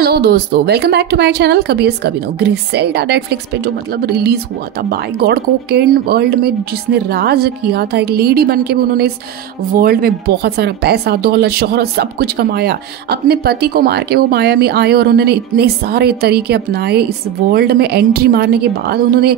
Hello दोस्तों, welcome back to my channel कभी इस कभी नो। ग्रिसेल्डा नेटफ्लिक्स पे जो रिलीज हुआ था, बाय गॉड, कोकेन वर्ल्ड में जिसने राज किया था, एक लेडी बन के भी उन्होंने इस वर्ल्ड में बहुत सारा पैसा, दौलत, शोहरत सब कुछ कमाया। अपने पति को मार के वो मायामी आए और उन्होंने इतने सारे तरीके अपनाए। इस वर्ल्ड में एंट्री मारने के बाद उन्होंने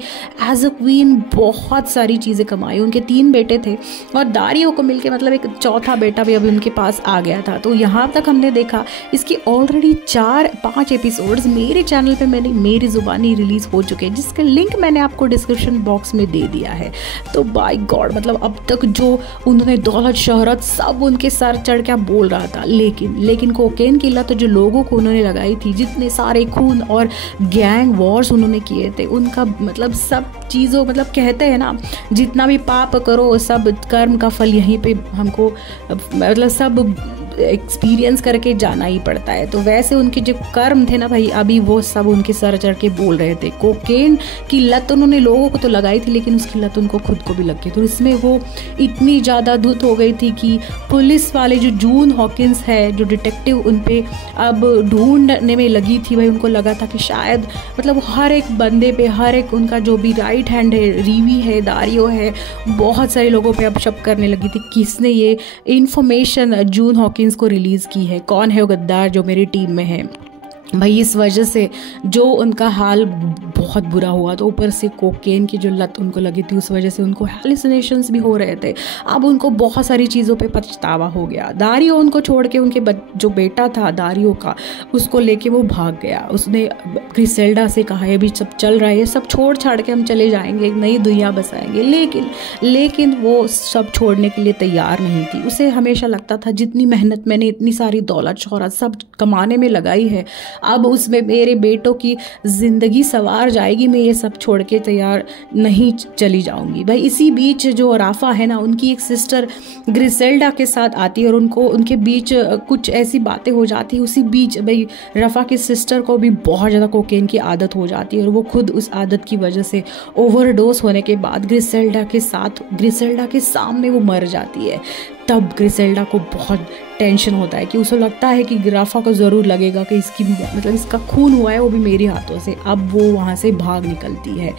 एज अ क्वीन बहुत सारी चीज़ें कमाई। उनके 3 बेटे थे और दारियों को मिलके एक चौथा बेटा भी अभी उनके पास आ गया था। तो यहाँ तक हमने देखा इसकी ऑलरेडी 4-5 एपिसोड्स मेरे चैनल पे मेरी ज़ुबानी रिलीज़ हो चुके हैं, जिसका लिंक मैंने आपको डिस्क्रिप्शन बॉक्स में दे दिया है। तो बाय गॉड, अब तक जो उन्होंने दौलत, शोहरत सब उनके सर चढ़ के बोल रहा था, लेकिन कोकेन की लत जो लोगों को उन्होंने लगाई थी, जितने सारे खून और गैंग वॉर्स उन्होंने किए थे, उनका सब चीज़ों कहते हैं ना, जितना भी पाप करो सब कर्म का फल यहीं पे हमको सब एक्सपीरियंस करके जाना ही पड़ता है। तो वैसे उनके जो कर्म थे ना भाई, अभी वो सब उनके सर चढ़ के बोल रहे थे। कोकेन की लत उन्होंने लोगों को तो लगाई थी, लेकिन उसकी लत उनको खुद को भी लग गई। तो इसमें वो इतनी ज़्यादा धुत हो गई थी कि पुलिस वाले जो जून हॉकिंस है, जो डिटेक्टिव, उन पे अब ढूंढने में लगी थी भाई। उनको लगा था कि शायद हर एक बंदे पे, हर एक उनका जो भी राइट हैंड है, रीवी है, दारियो है, बहुत सारे लोगों पे अब शक करने लगी थी किसने ये इन्फॉर्मेशन जून हॉकिंस को रिलीज की है, कौन है वो गद्दार जो मेरी टीम में है भाई। इस वजह से जो उनका हाल बहुत बुरा हुआ। तो ऊपर से कोकेन की जो लत उनको लगी थी, उस वजह से उनको हैलुसिनेशंस भी हो रहे थे। अब उनको बहुत सारी चीज़ों पे पछतावा हो गया। दारियो उनको छोड़ के, उनके जो बेटा था दारियो का, उसको लेके वो भाग गया। उसने ग्रिसेल्डा से कहा है, अभी सब चल रहा है, सब छोड़ छाड़ के हम चले जाएंगे, एक नई दुनिया बसाएंगे। लेकिन वो सब छोड़ने के लिए तैयार नहीं थी। उसे हमेशा लगता था जितनी मेहनत मैंने, इतनी सारी दौलत, शोहरत सब कमाने में लगाई है, अब उसमें मेरे बेटों की ज़िंदगी सवार जाएगी, मैं ये सब छोड़ के तैयार नहीं चली जाऊंगी भाई। इसी बीच जो राफा है ना, उनकी एक सिस्टर ग्रिसेल्डा के साथ आती है और उनके बीच कुछ ऐसी बातें हो जाती है। उसी बीच भाई राफा की सिस्टर को भी बहुत ज़्यादा कोकेन की आदत हो जाती है और वो खुद उस आदत की वजह से ओवरडोज होने के बाद ग्रिसेल्डा के सामने वो मर जाती है। तब ग्रिसेल्डा को बहुत टेंशन होता है कि उसे लगता है कि राफा को ज़रूर लगेगा कि इसका खून हुआ है वो भी मेरे हाथों से। अब वो वहाँ से भाग निकलती है,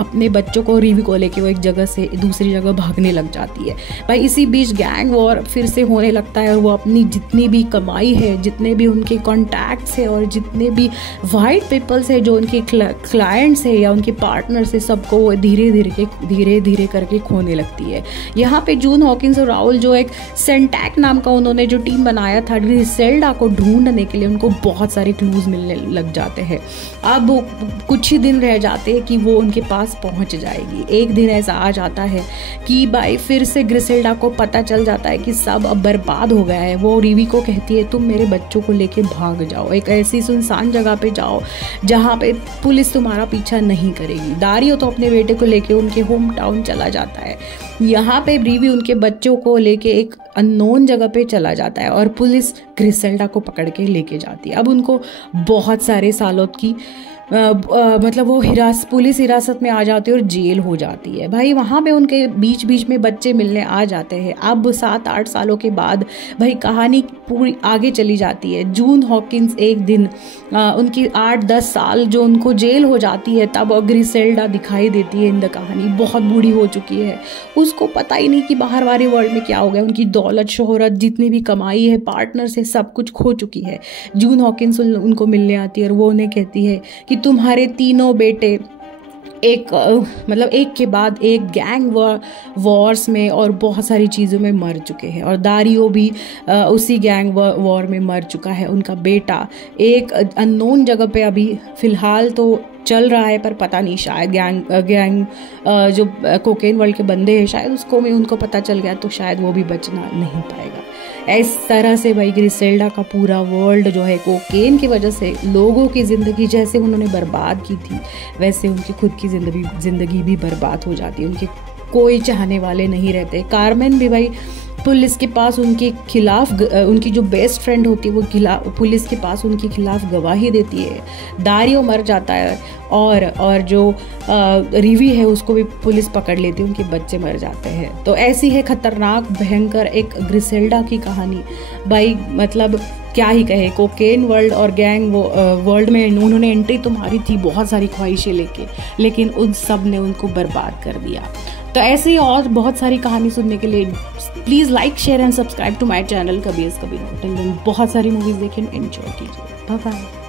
अपने बच्चों को, रीवी को लेके वो एक जगह से दूसरी जगह भागने लग जाती है भाई। इसी बीच गैंग वॉर फिर से होने लगता है और वो अपनी जितनी भी कमाई है, जितने भी उनके कॉन्टैक्ट्स है और जितने भी वाइट पीपल्स है, जो उनके क्लाइंट्स है या उनके पार्टनर्स है, सबको वो धीरे धीरे करके खोने लगती है। यहाँ पे जून हॉकिंस और राहुल, जो एक सेंटैक नाम का उन्होंने जो टीम बनाया था ग्रिसेल्डा को ढूंढने के लिए, उनको बहुत सारे क्लूज मिलने लग जाते हैं। अब कुछ ही दिन रह जाते हैं कि वो उनके पास पहुंच जाएगी। एक दिन ऐसा आ जाता है कि भाई फिर से ग्रिसेल्डा को पता चल जाता है कि सब अब बर्बाद हो गया है। वो रीवी को कहती है, तुम मेरे बच्चों को लेके भाग जाओ, एक ऐसी सुनसान जगह पे जाओ जहाँ पे पुलिस तुम्हारा पीछा नहीं करेगी। दारियो तो अपने बेटे को लेके उनके होम टाउन चला जाता है। यहाँ पे रीवी उनके बच्चों को लेके एक अननोन जगह पे चला जाता है और पुलिस ग्रिसेल्डा को पकड़ के लेके जाती है। अब उनको बहुत सारे सालों की वो पुलिस हिरासत में आ जाती है और जेल हो जाती है भाई। वहाँ पे उनके बीच में बच्चे मिलने आ जाते हैं। अब 7-8 सालों के बाद भाई कहानी पूरी आगे चली जाती है। जून हॉकिंस एक दिन उनकी 8-10 साल जो उनको जेल हो जाती है, तब ग्रिसेल्डा दिखाई देती है इन द कहानी। बहुत बूढ़ी हो चुकी है, उसको पता ही नहीं कि बाहर वाले वर्ल्ड में क्या हो गया। उनकी दौलत, शोहरत, जितनी भी कमाई है, पार्टनर से सब कुछ खो चुकी है। जून हॉकिंस उनको मिलने आती है और वो उन्हें कहती है कि तुम्हारे 3 बेटे एक के बाद एक गैंग वॉर्स में और बहुत सारी चीज़ों में मर चुके हैं, और दारियो भी उसी गैंग वॉर में मर चुका है। उनका बेटा एक अननोन जगह पे अभी फ़िलहाल तो चल रहा है, पर पता नहीं, शायद गैंग जो कोकेन वर्ल्ड के बंदे हैं, शायद उसको में उनको पता चल गया तो शायद वो भी बचना नहीं पाएगा। इस तरह से भाई ग्रिसेल्डा का पूरा वर्ल्ड जो है कोकेन की वजह से लोगों की ज़िंदगी जैसे उन्होंने बर्बाद की थी, वैसे उनकी खुद की ज़िंदगी भी बर्बाद हो जाती है। उनके कोई चाहने वाले नहीं रहते। कार्मेन भी भाई पुलिस के पास उनके खिलाफ, उनकी जो बेस्ट फ्रेंड होती है वो पुलिस के पास उनके खिलाफ गवाही देती है। दारियो मर जाता है और जो रीवी है उसको भी पुलिस पकड़ लेती है, उनके बच्चे मर जाते हैं। तो ऐसी है खतरनाक भयंकर एक ग्रिसेल्डा की कहानी भाई। क्या ही कहे, कोकेन वर्ल्ड और गैंग वर्ल्ड में उन्होंने एंट्री तो मारी थी बहुत सारी ख्वाहिशें लेके, लेकिन उन सब ने उनको बर्बाद कर दिया। तो ऐसे ही और बहुत सारी कहानी सुनने के लिए please like share and subscribe to my channel Kabir कबीनो। टिल देन बहुत सारी मूवीज़ देखिए, एंजॉय कीजिए। Bye bye.